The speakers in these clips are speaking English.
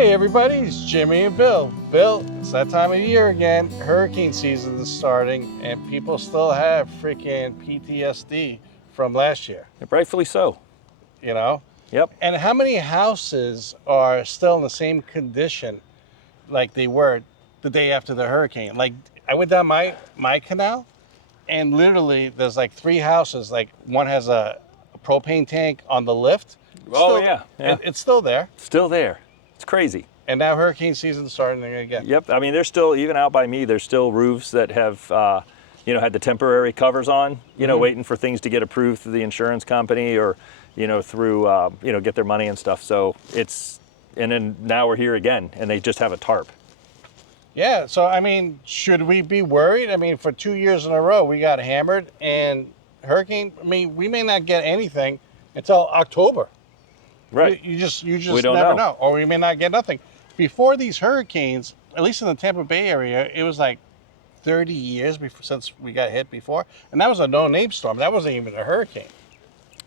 Hey everybody, it's Jimmy and Bill. Bill, it's that time of year again. Hurricane season is starting and people still have freaking PTSD from last year. Rightfully so. You know? Yep. And how many houses are still in the same condition like they were the day after the hurricane? Like I went down my canal and literally there's like 3 houses. Like one has a propane tank on the lift. It's still there. Still there. It's crazy. And now hurricane season's starting again. Yep. I mean, there's still, even out by me, there's still roofs that have, had the temporary covers on, waiting for things to get approved through the insurance company or, through, get their money and stuff. So and then now we're here again and they just have a tarp. Yeah. So, I mean, should we be worried? I mean, for 2 years in a row, we got hammered and hurricane, we may not get anything until October. Right. You just never know. Or we may not get nothing. Before these hurricanes, at least in the Tampa Bay area, it was like 30 years since we got hit before. And that was a no-name storm. That wasn't even a hurricane.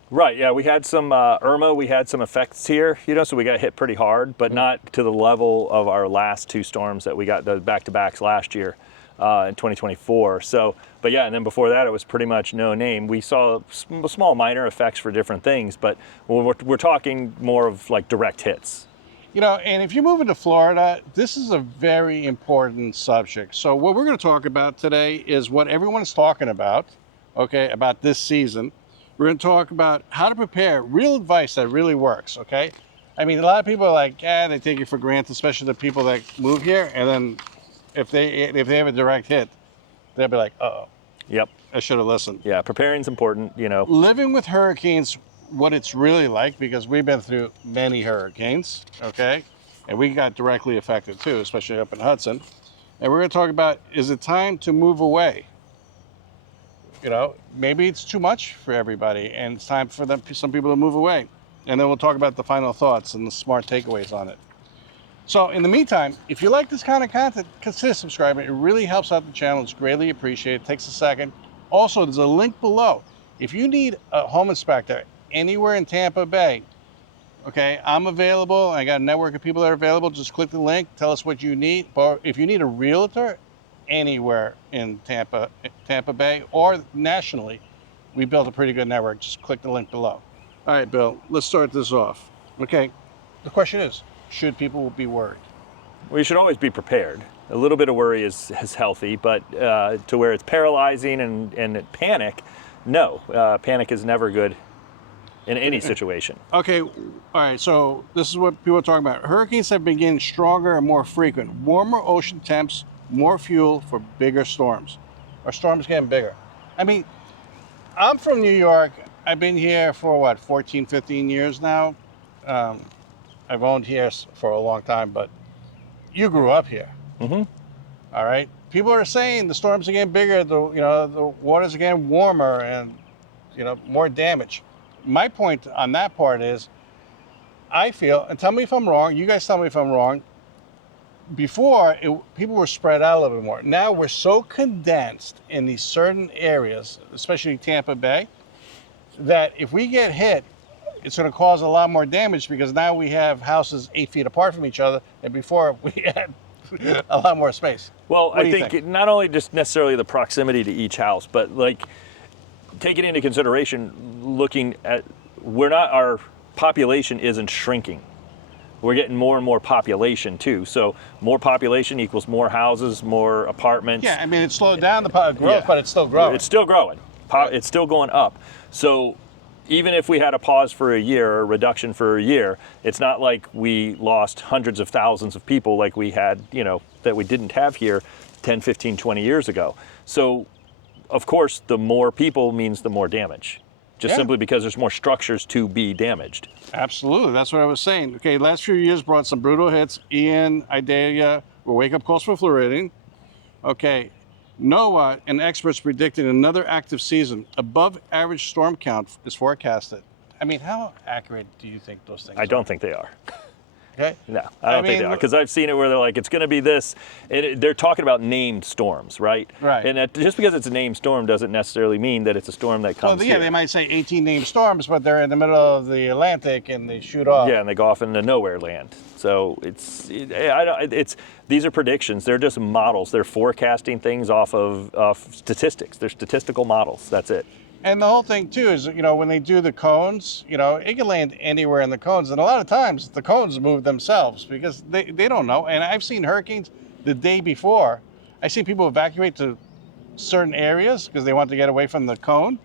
Right. Yeah. We had some Irma. We had some effects here, so we got hit pretty hard, but not to the level of our last 2 storms that we got, the back-to-backs last year in 2024. So, but yeah, and then before that, it was pretty much no name. We saw small minor effects for different things, but we're talking more of like direct hits. And if you move into Florida, this is a very important subject. So what we're going to talk about today is what everyone's talking about, okay, about this season. We're going to talk about how to prepare, real advice that really works, okay? I mean, a lot of people are like, they take it for granted, especially the people that move here, and then if they have a direct hit, they'll be like, uh-oh. Yep. I should have listened. Yeah, preparing's important, Living with hurricanes, what it's really like, because we've been through many hurricanes, okay? And we got directly affected too, especially up in Hudson. And we're going to talk about, is it time to move away? Maybe it's too much for everybody and it's time for some people to move away. And then we'll talk about the final thoughts and the smart takeaways on it. So in the meantime, if you like this kind of content, consider subscribing. It really helps out the channel. It's greatly appreciated. It takes a second. Also, there's a link below. If you need a home inspector anywhere in Tampa Bay, okay, I'm available. I got a network of people that are available. Just click the link. Tell us what you need. But if you need a realtor anywhere in Tampa Bay or nationally, we built a pretty good network. Just click the link below. All right, Bill, let's start this off. Okay, the question is, should people be worried? Well, you should always be prepared. A little bit of worry is healthy, but to where it's paralyzing and panic, no. Panic is never good in any situation. Okay, all right, so this is what people are talking about. Hurricanes have been getting stronger and more frequent. Warmer ocean temps, more fuel for bigger storms. Our storms getting bigger. I mean, I'm from New York. I've been here for 14, 15 years now. I've owned here for a long time, but you grew up here. Mm-hmm. All right. People are saying the storms are getting bigger, the waters are getting warmer and, more damage. My point on that part is, I feel, and tell me if I'm wrong, you guys tell me if I'm wrong, before, people were spread out a little bit more. Now we're so condensed in these certain areas, especially Tampa Bay, that if we get hit, it's going to cause a lot more damage because now we have houses 8 feet apart from each other, and before we had a lot more space. Well, I think not only just necessarily the proximity to each house, but like taking into consideration, looking at our population isn't shrinking. We're getting more and more population too. So more population equals more houses, more apartments. Yeah, I mean, it slowed down the growth, but it's still growing. It's still growing. It's still going up. So even if we had a pause for a year or a reduction for a year, it's not like we lost hundreds of thousands of people like we had, that we didn't have here 10, 15, 20 years ago. So, of course, the more people means the more damage, just simply because there's more structures to be damaged. Absolutely. That's what I was saying. Okay, last few years brought some brutal hits. Ian, Idalia were wake-up calls for Floridian. Okay. NOAA and experts predicted another active season. Above average storm count is forecasted. I mean, how accurate do you think those things are? I don't think they are. Okay. No, I don't think they are, because I've seen it where they're like, it's going to be this. They're talking about named storms, right? Right. And just because it's a named storm doesn't necessarily mean that it's a storm that comes Well, yeah, here. they might say 18 named storms, but they're in the middle of the Atlantic and they shoot off. Yeah, and they go off into nowhere land. So these are predictions. They're just models. They're forecasting things off of statistics. They're statistical models. That's it. And the whole thing too is, when they do the cones, it can land anywhere in the cones. And a lot of times the cones move themselves because they don't know. And I've seen hurricanes the day before. I've seen people evacuate to certain areas because they want to get away from the cone.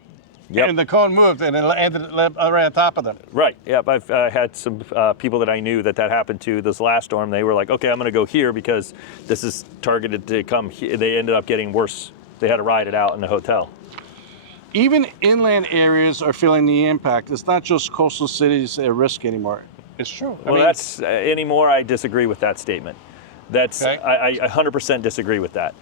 Yep. And the cone moved and it landed right on top of them. Right. Yep. I've had some people that I knew that happened to this last storm. They were like, okay, I'm going to go here because this is targeted to come here. They ended up getting worse. They had to ride it out in the hotel. Even inland areas are feeling the impact. It's not just coastal cities at risk anymore. It's true. Well, anymore. I disagree with that statement. That's okay. I 100% disagree with that.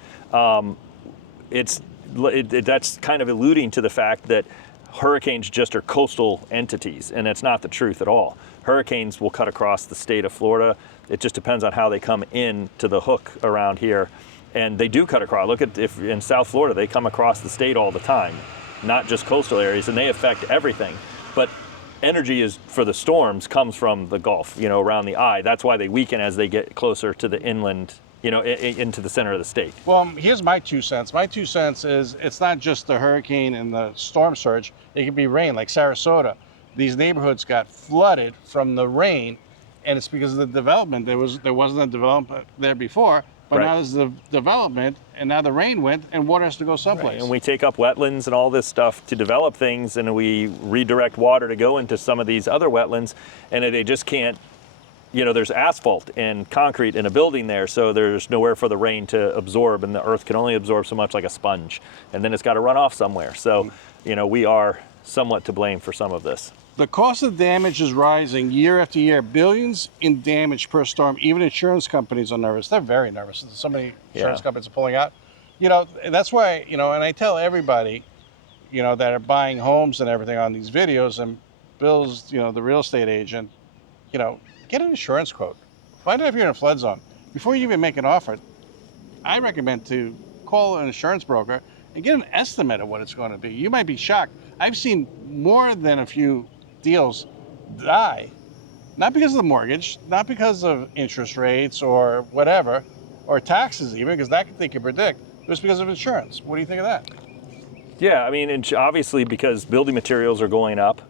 That's kind of alluding to the fact that hurricanes just are coastal entities, and it's not the truth at all. Hurricanes will cut across the state of Florida. It just depends on how they come in to the hook around here, and they do cut across. Look at if in South Florida, they come across the state all the time. Not just coastal areas, and they affect everything. But energy is for the storms comes from the Gulf, around the eye. That's why they weaken as they get closer to the inland, into the center of the state. Well, here's my 2 cents. My 2 cents is it's not just the hurricane and the storm surge. It could be rain, like Sarasota. These neighborhoods got flooded from the rain, and it's because of the development. There wasn't a development there before. But now there's the development, and now the rain went, and water has to go someplace. Right. And we take up wetlands and all this stuff to develop things, and we redirect water to go into some of these other wetlands, and they just can't, there's asphalt and concrete in a building there, so there's nowhere for the rain to absorb, and the earth can only absorb so much like a sponge, and then it's got to run off somewhere. So, we are somewhat to blame for some of this. The cost of damage is rising year after year. Billions in damage per storm. Even insurance companies are nervous. They're very nervous. So many insurance companies are pulling out. That's why, and I tell everybody, that are buying homes and everything on these videos, and Bill's, the real estate agent, get an insurance quote. Find out if you're in a flood zone. Before you even make an offer, I recommend to call an insurance broker and get an estimate of what it's going to be. You might be shocked. I've seen more than a few deals die, not because of the mortgage, not because of interest rates or whatever, or taxes even, because that they can predict. It was because of insurance. What do you think of that? Yeah, I mean, and obviously because building materials are going up,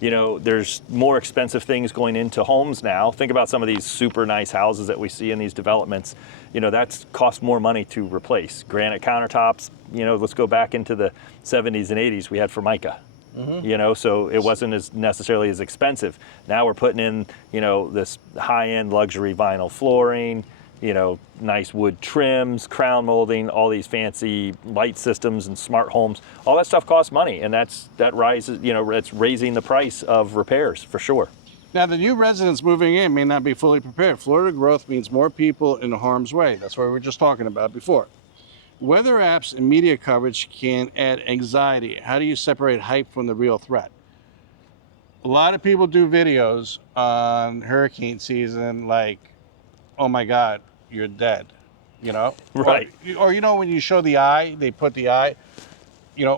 there's more expensive things going into homes now. Think about some of these super nice houses that we see in these developments. That's cost more money to replace. Granite countertops, let's go back into the 70s and 80s, we had Formica. So it wasn't as necessarily as expensive. Now we're putting in, this high-end luxury vinyl flooring, nice wood trims, crown molding, all these fancy light systems and smart homes. All that stuff costs money, and that rises, it's raising the price of repairs for sure. Now, the new residents moving in may not be fully prepared. Florida growth means more people in harm's way. That's what we were just talking about before. Weather apps and media coverage can add anxiety. How do you separate hype from the real threat? A lot of people do videos on hurricane season like, oh my God, you're dead, Right. Or when you show the eye, they put the eye,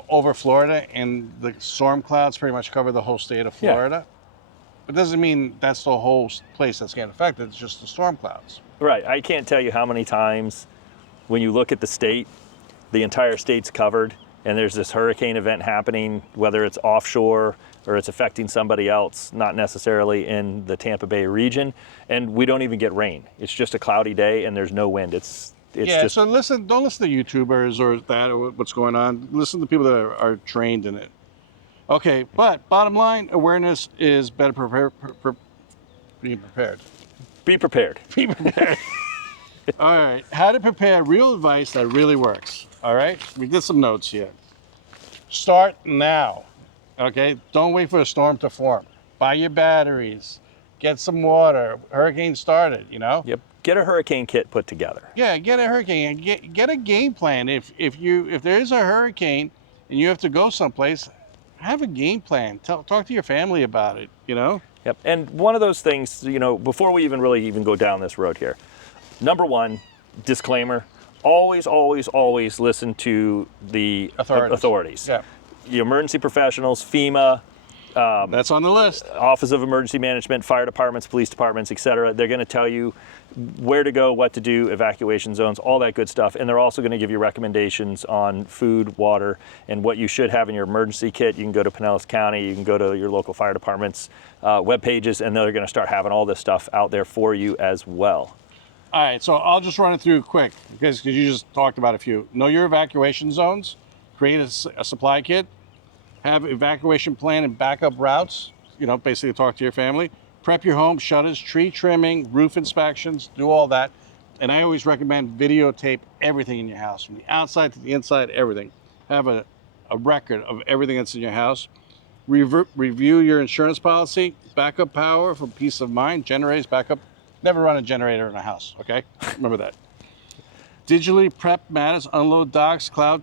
over Florida, and the storm clouds pretty much cover the whole state of Florida. Yeah. It doesn't mean that's the whole place that's getting affected. It's just the storm clouds. Right. I can't tell you how many times when you look at the state, the entire state's covered, and there's this hurricane event happening, whether it's offshore or it's affecting somebody else, not necessarily in the Tampa Bay region, and we don't even get rain. It's just a cloudy day and there's no wind. It's just... So don't listen to YouTubers or what's going on. Listen to people that are trained in it. Okay, but bottom line, awareness is better being prepared. Be prepared. Be prepared. All right, how to prepare, real advice that really works. All right, we did some notes here. Start now, okay? Don't wait for a storm to form. Buy your batteries, get some water. Hurricane started, Yep. Get a hurricane kit put together. Yeah, get a hurricane. Get a game plan. If there is a hurricane and you have to go someplace, have a game plan. Talk to your family about it, Yep. And one of those things, before we even go down this road here, number one, disclaimer, always, always, always listen to the authorities. Yeah. The emergency professionals, FEMA, that's on the list. Office of Emergency Management, fire departments, police departments, et cetera. They're going to tell you where to go, what to do, evacuation zones, all that good stuff. And they're also going to give you recommendations on food, water, and what you should have in your emergency kit. You can go to Pinellas County, you can go to your local fire department's web pages, and they're going to start having all this stuff out there for you as well. All right, so I'll just run it through quick because you just talked about a few. Know your evacuation zones, create a supply kit, have evacuation plan and backup routes, basically talk to your family, prep your home, shutters, tree trimming, roof inspections, do all that. And I always recommend videotape everything in your house, from the outside to the inside, everything. Have a record of everything that's in your house. Review your insurance policy, backup power for peace of mind, generators, backup. Never run a generator in a house, okay? Remember that. Digitally prep matters, unload docs, cloud,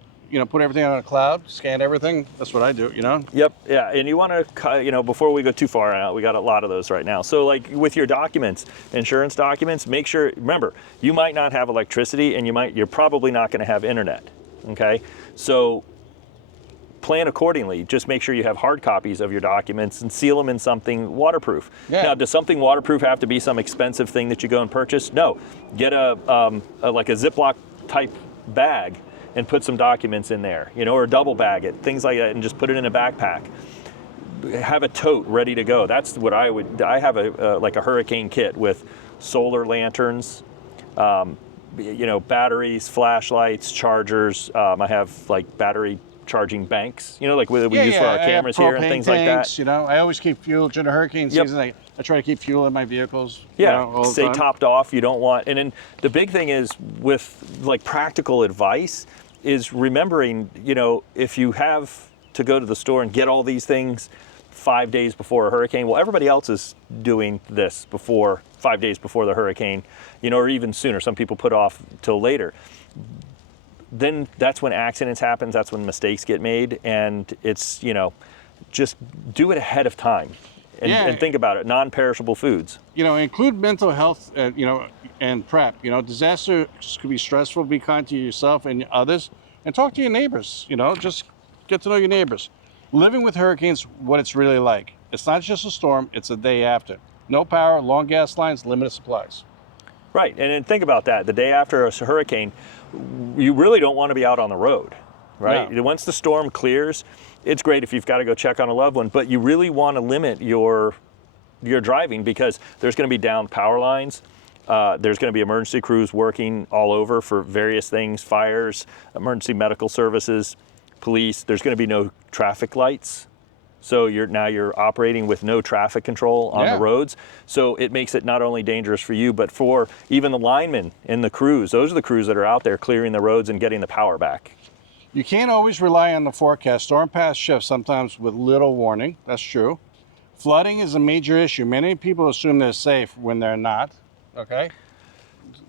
put everything on a cloud, scan everything. That's what I do, Yep, yeah, and you want to, before we go too far out, we got a lot of those right now. So like with your documents, insurance documents, make sure, remember, you might not have electricity and you're probably not going to have internet, okay? So plan accordingly. Just make sure you have hard copies of your documents and seal them in something waterproof. Yeah. Now, does something waterproof have to be some expensive thing that you go and purchase? No. Get like a Ziploc type bag and put some documents in there, or double bag it, things like that, and just put it in a backpack. Have a tote ready to go. That's what I would. I have a hurricane kit with solar lanterns, batteries, flashlights, chargers. I have like battery charging banks, like we use for our cameras here and things tanks, like that. I always keep fuel during the hurricane season. I try to keep fuel in my vehicles. Stay topped off. You don't want, and then the big thing is with like practical advice is remembering, if you have to go to the store and get all these things 5 days before a hurricane, well, everybody else is doing this 5 days before the hurricane, or even sooner. Some people put off till later. Then that's when accidents happen, that's when mistakes get made, and it's, just do it ahead of time and think about it, non-perishable foods. Include mental health, and prep. Disasters could be stressful. Be kind to yourself and others, and talk to your neighbors. Just get to know your neighbors. Living with hurricanes, what it's really like. It's not just a storm, it's a day after. No power, long gas lines, limited supplies. Right, and then think about that. The day after a hurricane, you really don't want to be out on the road, right? No. Once the storm clears, it's great if you've got to go check on a loved one, but you really want to limit your driving because there's going to be downed power lines. There's going to be emergency crews working all over for various things, fires, emergency medical services, police. There's going to be no traffic lights. So you're operating with no traffic control on the roads. So it makes it not only dangerous for you, but for even the linemen and the crews. Those are the crews that are out there clearing the roads and getting the power back. You can't always rely on the forecast. Storm paths shift sometimes with little warning. That's true. Flooding is a major issue. Many people assume they're safe when they're not. Okay?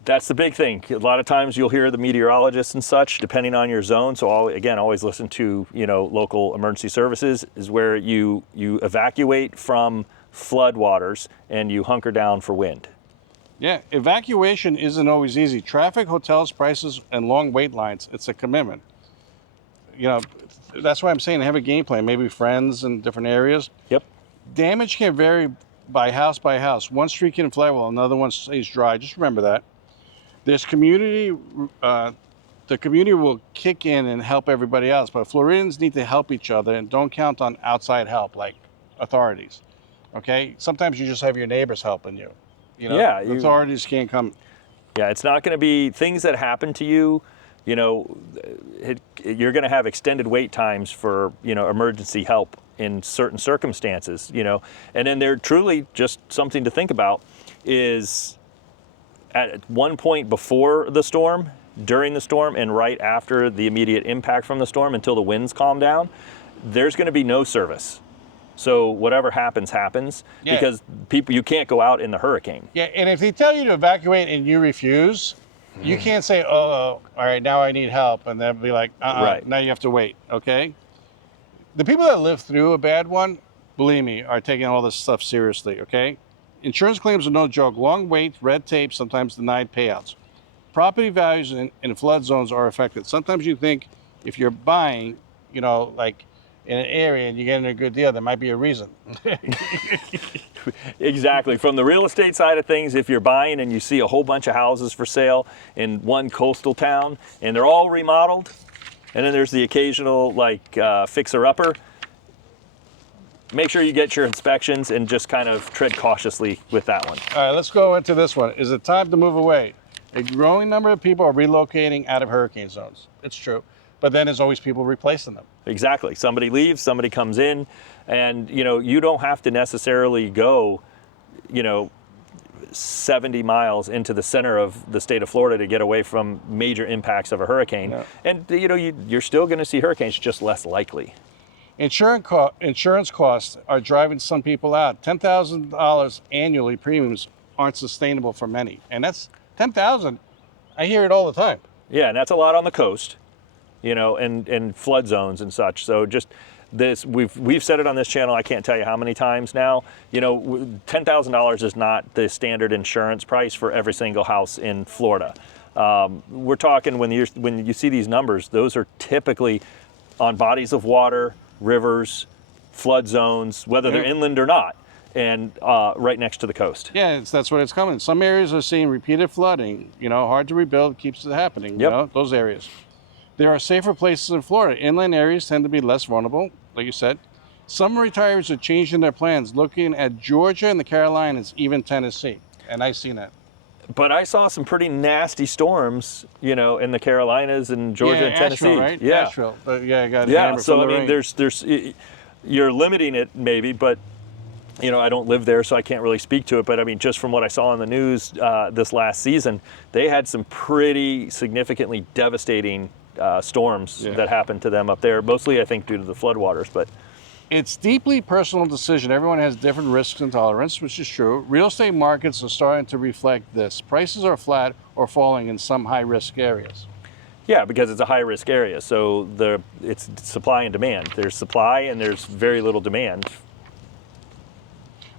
That's the big thing. A lot of times you'll hear the meteorologists and such, depending on your zone. So always listen to local emergency services is where you evacuate from flood waters and you hunker down for wind. Yeah, evacuation isn't always easy. Traffic, hotels, prices, and long wait lines. It's a commitment. That's why I'm saying have a game plan. Maybe friends in different areas. Yep. Damage can vary by house by house. One street can flood while another one stays dry. Just remember that. There's community, the community will kick in and help everybody else, but Floridians need to help each other and don't count on outside help like authorities, okay? Sometimes you just have your neighbors helping you. Authorities can't come. Yeah, it's not gonna be things that happen to you, you're gonna have extended wait times for, emergency help in certain circumstances, and then they're truly just something to think about is at one point before the storm, during the storm, and right after the immediate impact from the storm until the winds calm down, there's going to be no service. So whatever happens, because you can't go out in the hurricane. Yeah, and if they tell you to evacuate and you refuse, you can't say, all right, now I need help, and they'll be like, right. Now you have to wait, okay? The people that live through a bad one, believe me, are taking all this stuff seriously, okay? Insurance claims are no joke. Long wait, red tape, sometimes denied payouts. Property values in flood zones are affected. Sometimes you think if you're buying, like in an area and you're getting a good deal, there might be a reason. Exactly. From the real estate side of things, if you're buying and you see a whole bunch of houses for sale in one coastal town and they're all remodeled, and then there's the occasional fixer-upper, make sure you get your inspections and just kind of tread cautiously with that one. All right, let's go into this one. Is it time to move away? A growing number of people are relocating out of hurricane zones. It's true. But then there's always people replacing them. Exactly. Somebody leaves, somebody comes in, and you don't have to necessarily go, 70 miles into the center of the state of Florida to get away from major impacts of a hurricane. Yeah. And you're still going to see hurricanes, just less likely. Insurance costs are driving some people out. $10,000 annually premiums aren't sustainable for many. And that's $10,000. I hear it all the time. Yeah, and that's a lot on the coast, and flood zones and such. So just this, we've said it on this channel, I can't tell you how many times now, $10,000 is not the standard insurance price for every single house in Florida. We're talking when you see these numbers, those are typically on bodies of water, rivers, flood zones, whether they're inland or not, and right next to the coast. Yeah, that's what it's coming. Some areas are seeing repeated flooding, hard to rebuild, keeps it happening, those areas. There are safer places in Florida. Inland areas tend to be less vulnerable, like you said. Some retirees are changing their plans, looking at Georgia and the Carolinas, even Tennessee, and I've seen that. But I saw some pretty nasty storms, in the Carolinas and Georgia and Tennessee. Asheville, right? Yeah, Asheville. But I got hammered from the rain. There's you're limiting it maybe, but I don't live there, so I can't really speak to it. But I mean, just from what I saw on the news this last season, they had some pretty significantly devastating storms that happened to them up there. Mostly, I think, due to the floodwaters, but. It's deeply personal decision. Everyone has different risks and tolerance, which is true. Real estate markets are starting to reflect this. Prices are flat or falling in some high-risk areas. Yeah, because it's a high-risk area. So it's supply and demand. There's supply and there's very little demand.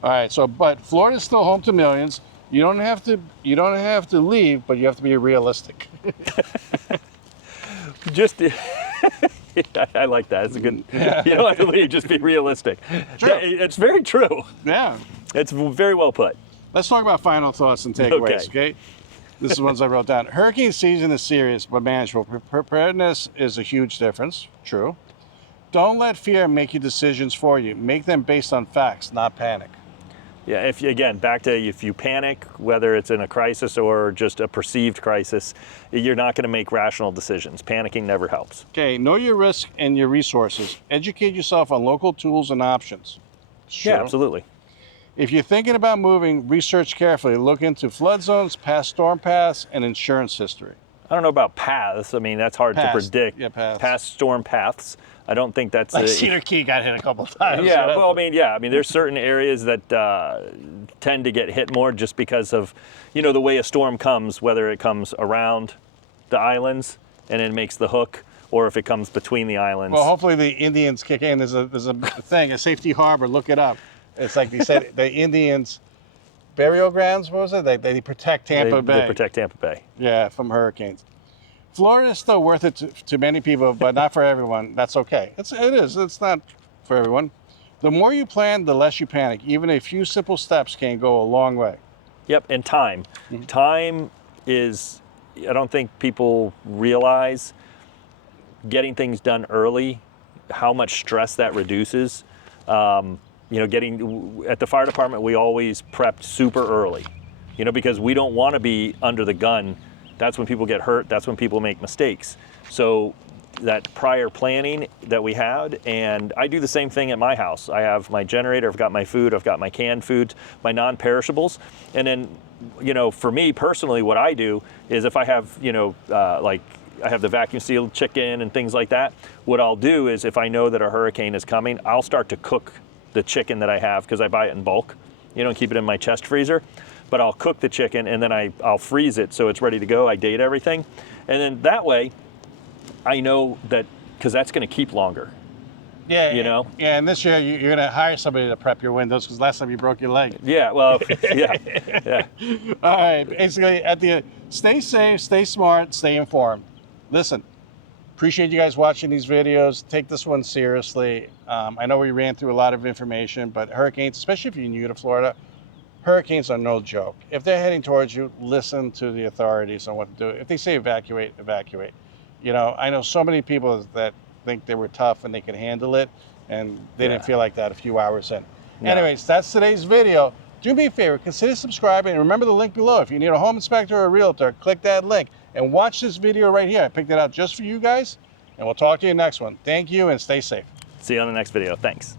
All right. But Florida's still home to millions. You don't have to leave, but you have to be realistic. I like that. It's a good. You don't have to leave, just be realistic. True. It's very true. Yeah. It's very well put. Let's talk about final thoughts and takeaways, okay? This is ones I wrote down. Hurricane season is serious but manageable. Preparedness is a huge difference. True. Don't let fear make your decisions for you. Make them based on facts, not panic. Yeah, if you panic, whether it's in a crisis or just a perceived crisis, you're not going to make rational decisions. Panicking never helps. Okay, know your risk and your resources. Educate yourself on local tools and options. Sure. Yeah, absolutely. If you're thinking about moving, research carefully. Look into flood zones, past storm paths, and insurance history. I don't know about paths. I mean, that's hard to predict. Yeah, paths. Past storm paths. I don't think that's Cedar Key got hit a couple of times. Yeah, well, I mean, there's certain areas that tend to get hit more just because of, the way a storm comes, whether it comes around the islands and it makes the hook, or if it comes between the islands. Well, hopefully the Indians kick in. There's a thing, a safety harbor. Look it up. It's like they said, the Indians' burial grounds. What was it? They protect Tampa Bay. They protect Tampa Bay. Yeah, from hurricanes. Florida is still worth it to many people, but not for everyone. That's okay. It is. It's not for everyone. The more you plan, the less you panic. Even a few simple steps can go a long way. Yep, and time. Mm-hmm. Time is, I don't think people realize getting things done early, how much stress that reduces. Getting at the fire department, we always prepped super early, because we don't want to be under the gun. That's when people get hurt. That's when people make mistakes. So that prior planning that we had, and I do the same thing at my house. I have my generator, I've got my food, I've got my canned food, my non-perishables. And then, for me personally, what I do is if I have, I have the vacuum sealed chicken and things like that, what I'll do is if I know that a hurricane is coming, I'll start to cook the chicken that I have because I buy it in bulk, and keep it in my chest freezer. But I'll cook the chicken and then I'll freeze it so it's ready to go. I date everything. And then that way, I know that, because that's going to keep longer. Yeah, you know. Yeah, and this year you're gonna hire somebody to prep your windows because last time you broke your leg. Yeah, well, yeah, yeah. All right, basically at the end, stay safe, stay smart, stay informed. Listen, appreciate you guys watching these videos. Take this one seriously. I know we ran through a lot of information, but hurricanes, especially if you're new to Florida, hurricanes are no joke. If they're heading towards you, listen to the authorities on what to do. If they say evacuate, evacuate. You know, I know so many people that think they were tough and they could handle it, and they didn't feel like that a few hours in. No. Anyways, that's today's video. Do me a favor, consider subscribing, and remember the link below. If you need a home inspector or a realtor, click that link and watch this video right here. I picked it out just for you guys, and we'll talk to you next one. Thank you and stay safe. See you on the next video. Thanks.